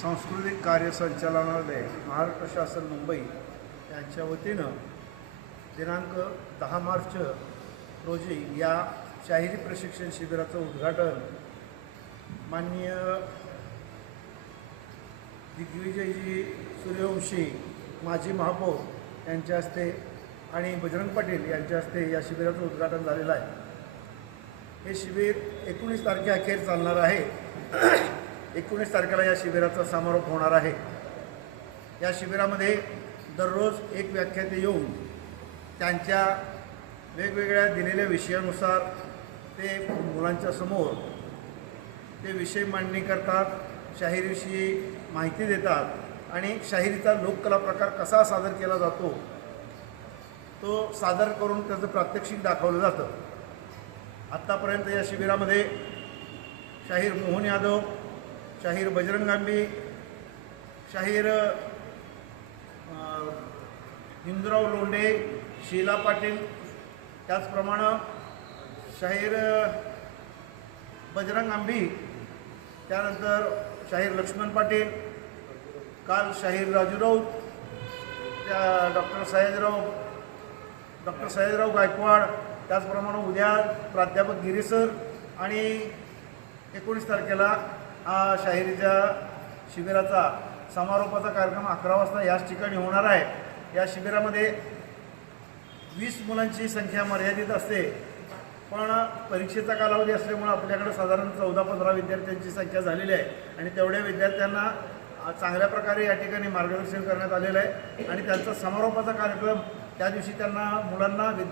सांस्कृतिक कार्य संचालनालय महाराष्ट्र शासन मुंबई यांच्या वतीनं दिनांक दहा मार्च रोजी या शाहिरी प्रशिक्षण शिबिराचं उद्घाटन माननीय दिग्विजयजी सूर्यवंशी माजी महापौर यांच्या हस्ते आणि बजरंग पाटील यांच्या हस्ते या शिबिराचं उद्घाटन झालेलं आहे. हे शिबिर एकोणीस तारखेअखेर चालणार आहे. एकोणीस तारखेला या शिबिराचा समारोप होणार आहे. या शिबिरामध्ये दररोज एक व्याख्याते येऊन त्यांच्या वेगवेगळ्या दिलेल्या विषयानुसार ते मुलांच्या समोर ते विषय मांडणी करतात शाहीरविषयी माहिती देतात आणि शाहिरीचा लोककला प्रकार कसा सादर केला जातो तो सादर करून त्याचं प्रात्यक्षिक दाखवलं जातं. आत्तापर्यंत या शिबिरामध्ये शाहीर मोहन यादव शाहीर बजरंग गांबी शाहीर हिंदुराव लोंडे लोंढे शीला पाटील त्याचप्रमाणे शाहीर बजरंग आंबी त्यानंतर शाहीर लक्ष्मण पाटील काल शाहीर राजू राऊत त्या डॉक्टर सयाजीराव डॉक्टर सयाजीराव गायकवाड त्याचप्रमाणे उद्या प्राध्यापक गिरी सर आणि एकोणीस तारखेला हा शाहिरीच्या शिबिराचा समारोपाचा कार्यक्रम अकरा वाजता याच ठिकाणी होणार आहे. या शिबिरामध्ये वीस मुलांची संख्या मर्यादित असते पण परीक्षेचा कालावधी असल्यामुळे आपल्याकडे साधारण चौदा पंधरा विद्यार्थ्यांची संख्या झालेली आहे आणि तेवढ्या विद्यार्थ्यांना चांगल्या प्रकारे या ठिकाणी मार्गदर्शन करण्यात आलेलं आहे. आणि त्यांचा समारोपाचा कार्यक्रम त्या दिवशी त्यांना मुलांना विद्या